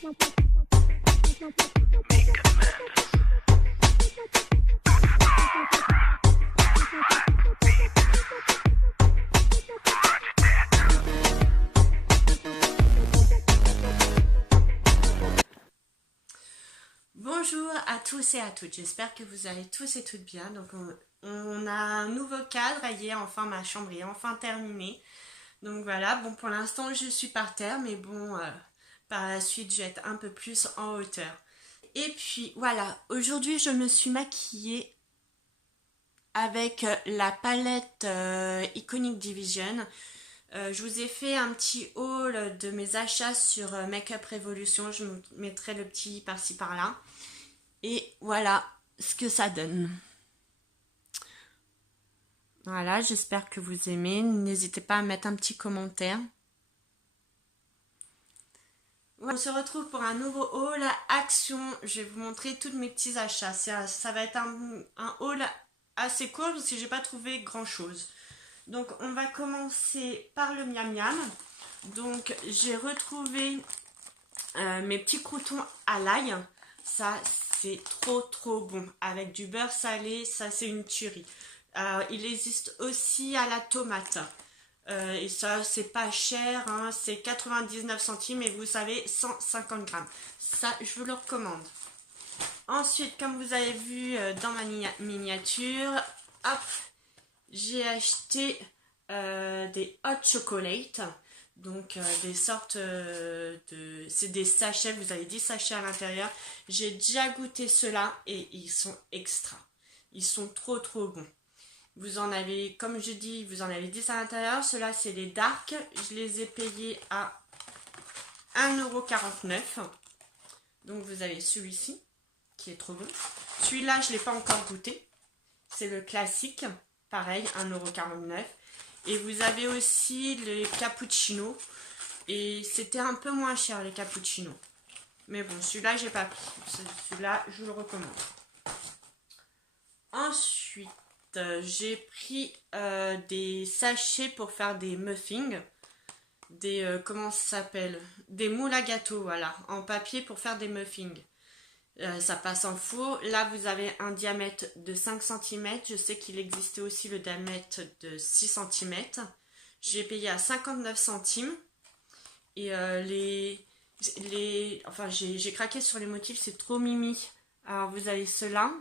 Bonjour à tous et à toutes, j'espère que vous allez tous et toutes bien. Donc on a un nouveau cadre, hier enfin ma chambre est enfin terminée. Donc voilà, bon pour l'instant je suis par terre, mais bon par la suite je vais être un peu plus en hauteur. Et puis voilà, aujourd'hui je me suis maquillée avec la palette Iconic Division. Je vous ai fait un petit haul de mes achats sur Makeup Revolution, je vous mettrai le petit par-ci par-là. Et voilà ce que ça donne. Voilà, j'espère que vous aimez. N'hésitez pas à mettre un petit commentaire. On se retrouve pour un nouveau haul Action. Je vais vous montrer tous mes petits achats. Ça va être un haul assez court parce que j'ai pas trouvé grand chose. Donc on va commencer par le miam miam. Donc j'ai retrouvé mes petits croûtons à l'ail. Ça c'est trop bon. Avec du beurre salé, ça c'est une tuerie. Il existe aussi à la tomate. Et ça, c'est pas cher, hein, c'est 99 centimes et vous savez, 150 grammes. Ça, je vous le recommande. Ensuite, comme vous avez vu dans ma miniature, hop, j'ai acheté des hot chocolate. Donc, des sortes de... C'est des sachets, vous avez 10 sachets à l'intérieur. J'ai déjà goûté ceux-là et ils sont extra. Ils sont trop bons. Vous en avez, comme je dis, vous en avez 10 à l'intérieur. Ceux-là, c'est les dark. Je les ai payés à 1,49 €. Donc, vous avez celui-ci, qui est trop bon. Celui-là, je ne l'ai pas encore goûté. C'est le classique. Pareil, 1,49 €. Et vous avez aussi les cappuccinos. Et c'était un peu moins cher, les cappuccinos. Mais bon, celui-là, j'ai pas pris. Celui-là, je vous le recommande. Ensuite, j'ai pris des sachets pour faire des muffins, comment ça s'appelle, des moules à gâteau, voilà, en papier pour faire des muffins. Ça passe en four. Là vous avez un diamètre de 5 cm, je sais qu'il existait aussi le diamètre de 6 cm. J'ai payé à 59 centimes et enfin j'ai craqué sur les motifs, c'est trop mimi. Alors vous avez ceux-là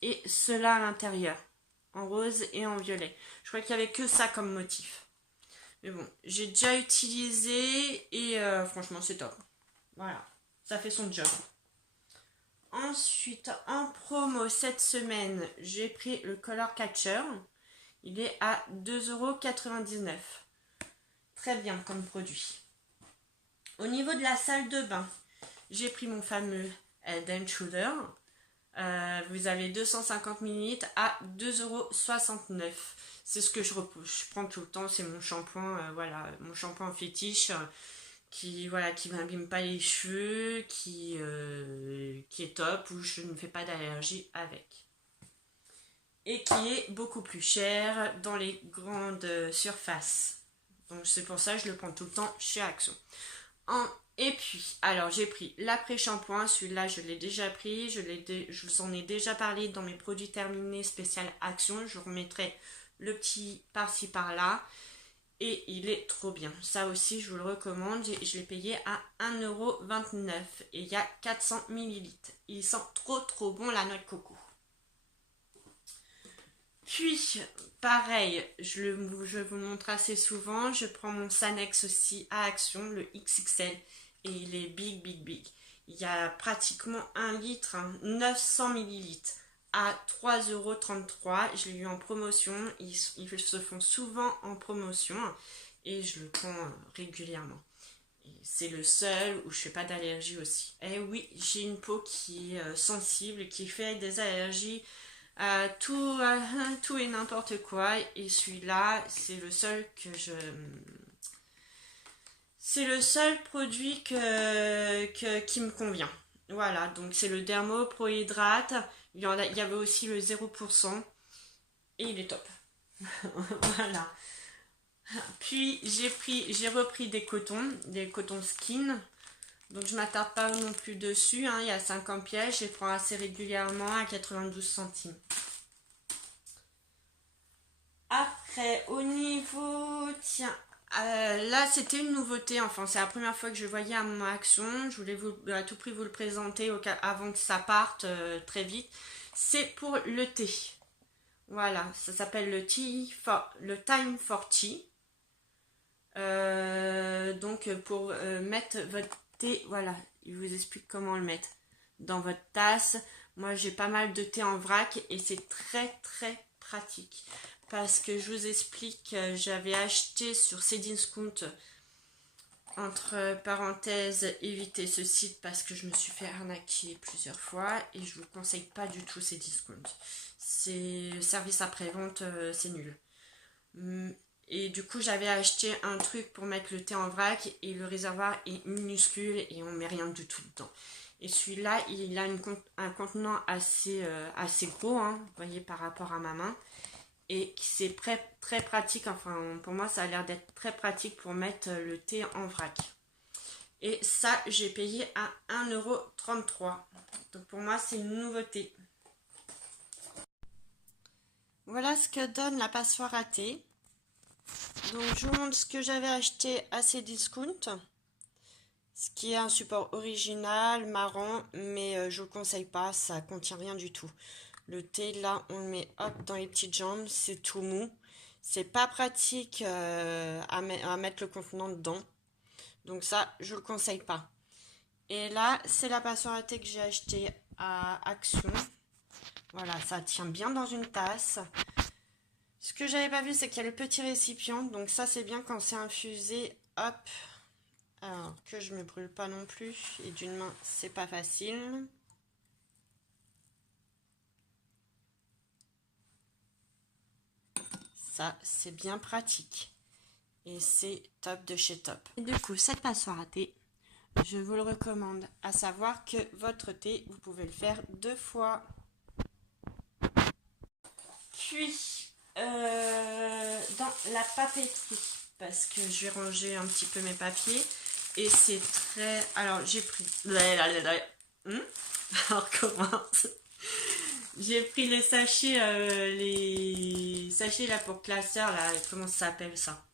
et ceux-là à l'intérieur, en rose et en violet. Je crois qu'il n'y avait que ça comme motif. Mais bon, j'ai déjà utilisé et franchement c'est top. Voilà, ça fait son job. Ensuite, en promo cette semaine, j'ai pris le Color Catcher. Il est à 2,99 €. Très bien comme produit. Au niveau de la salle de bain, j'ai pris mon fameux Head & Shoulder. Vous avez 250 ml à 2,69 €. C'est ce que je prends tout le temps, c'est mon shampoing, voilà, mon shampoing fétiche qui m'abîme pas les cheveux, qui est top, où je ne fais pas d'allergie avec. Et qui est beaucoup plus cher dans les grandes surfaces. Donc c'est pour ça que je le prends tout le temps chez Action. Et puis, alors j'ai pris l'après-shampoing, celui-là je l'ai déjà pris, je vous en ai déjà parlé dans mes produits terminés spécial Action, je vous remettrai le petit par-ci par-là, et il est trop bien, ça aussi je vous le recommande, je l'ai payé à 1,29 € et il y a 400 ml, il sent trop bon la noix de coco. Puis, pareil, je vous le montre assez souvent, je prends mon Sanex aussi à Action, le XXL, et il est big. Il y a pratiquement 1 litre, 900 ml à 3,33 €. Je l'ai eu en promotion, ils se font souvent en promotion et je le prends régulièrement. C'est le seul où je fais pas d'allergie aussi. Et oui, j'ai une peau qui est sensible, qui fait des allergies à tout et n'importe quoi. Et celui-là, c'est le seul c'est le seul produit qui me convient. Voilà, donc c'est le Dermo Pro Hydrate. Il y avait aussi le 0% et il est top. Voilà. Puis j'ai repris des cotons skin. Donc je m'attarde pas non plus dessus, hein. Il y a 50 pièges, je les prends assez régulièrement à 92 centimes. Après, au niveau, tiens, là c'était une nouveauté, enfin c'est la première fois que je voyais à mon Action, je voulais à tout prix vous le présenter avant que ça parte très vite. C'est pour le thé. Voilà, ça s'appelle le Time for Tea. Donc pour mettre votre thé, voilà, il vous explique comment le mettre dans votre tasse. Moi j'ai pas mal de thé en vrac et c'est très très pratique. Parce que je vous explique, j'avais acheté sur Cdiscount, entre parenthèses, évitez ce site parce que je me suis fait arnaquer plusieurs fois et je vous conseille pas du tout Cdiscount. C'est service après-vente, c'est nul. Et du coup, j'avais acheté un truc pour mettre le thé en vrac et le réservoir est minuscule et on met rien du tout dedans. Et celui-là, il a un contenant assez gros, hein, vous voyez, par rapport à ma main. Et c'est très pratique, enfin pour moi ça a l'air d'être très pratique pour mettre le thé en vrac. Et ça j'ai payé à 1,33 €. Donc pour moi c'est une nouveauté. Voilà ce que donne la passoire à thé. Donc je vous montre ce que j'avais acheté à Cdiscount. Ce qui est un support original, marron, mais je ne vous conseille pas, ça contient rien du tout. Le thé, là, on le met hop dans les petites jambes, c'est tout mou. C'est pas pratique à mettre le contenant dedans. Donc ça, je le conseille pas. Et là, c'est la passoire à thé que j'ai acheté à Action. Voilà, ça tient bien dans une tasse. Ce que j'avais pas vu, c'est qu'il y a le petit récipient. Donc ça, c'est bien quand c'est infusé. Hop. Alors, que je me brûle pas non plus. Et d'une main, c'est pas facile. Ça, c'est bien pratique. Et c'est top de chez top. Et du coup, cette passoire à thé, je vous le recommande. À savoir que votre thé, vous pouvez le faire 2 fois. Puis, dans la papeterie, parce que je vais ranger un petit peu mes papiers. Et c'est très... Alors, j'ai pris... Alors, comment j'ai pris les sachets là pour classeur, là, comment ça s'appelle ça?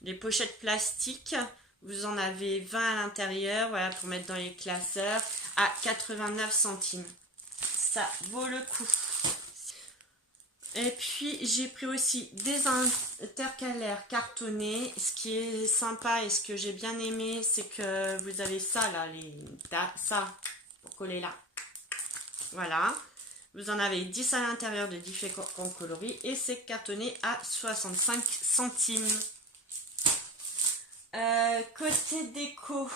Les pochettes plastiques, vous en avez 20 à l'intérieur, voilà, pour mettre dans les classeurs, à 89 centimes. Ça vaut le coup. Et puis, j'ai pris aussi des intercalaires cartonnés. Ce qui est sympa et ce que j'ai bien aimé, c'est que vous avez ça, là, ça, pour coller là. Voilà. Vous en avez 10 à l'intérieur de différents coloris et c'est cartonné à 65 centimes. Côté déco,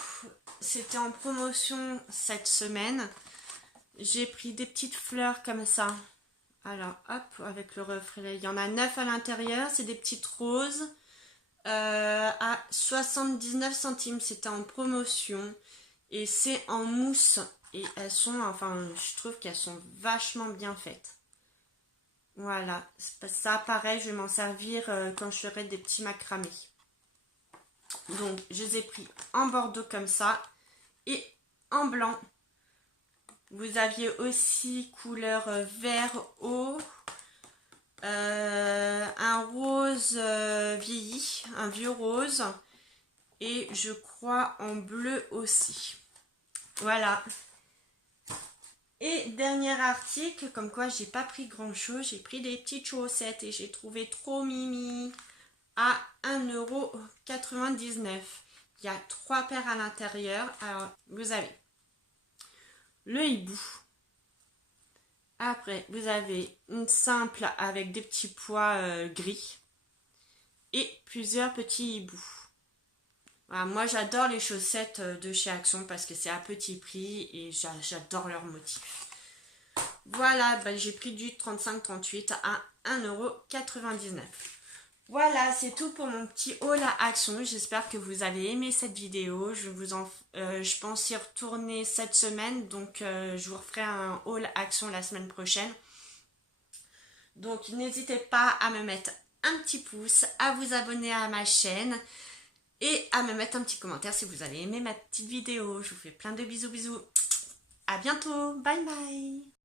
c'était en promotion cette semaine. J'ai pris des petites fleurs comme ça. Alors, hop, avec le reflet. Il y en a 9 à l'intérieur. C'est des petites roses à 79 centimes. C'était en promotion. Et c'est en mousse. Et elles sont, enfin, je trouve qu'elles sont vachement bien faites. Voilà. Ça, pareil, je vais m'en servir quand je ferai des petits macramés. Donc, je les ai pris en bordeaux comme ça. Et en blanc. Vous aviez aussi couleur vert eau. Un rose vieilli. Un vieux rose. Et je crois en bleu aussi. Voilà. Et dernier article, comme quoi j'ai pas pris grand chose, j'ai pris des petites chaussettes et j'ai trouvé trop mimi à 1,99 €. Il y a 3 paires à l'intérieur. Alors vous avez le hibou. Après vous avez une simple avec des petits pois gris et plusieurs petits hiboux. Voilà, moi j'adore les chaussettes de chez Action parce que c'est à petit prix et j'adore leur motif. Voilà, ben, j'ai pris du 35-38 à 1,99 €. Voilà, c'est tout pour mon petit haul à Action. J'espère que vous avez aimé cette vidéo. Je pense y retourner cette semaine, donc je vous referai un haul Action la semaine prochaine. Donc n'hésitez pas à me mettre un petit pouce, à vous abonner à ma chaîne. et à me mettre un petit commentaire si vous avez aimé ma petite vidéo. Je vous fais plein de bisous bisous. À bientôt, bye bye.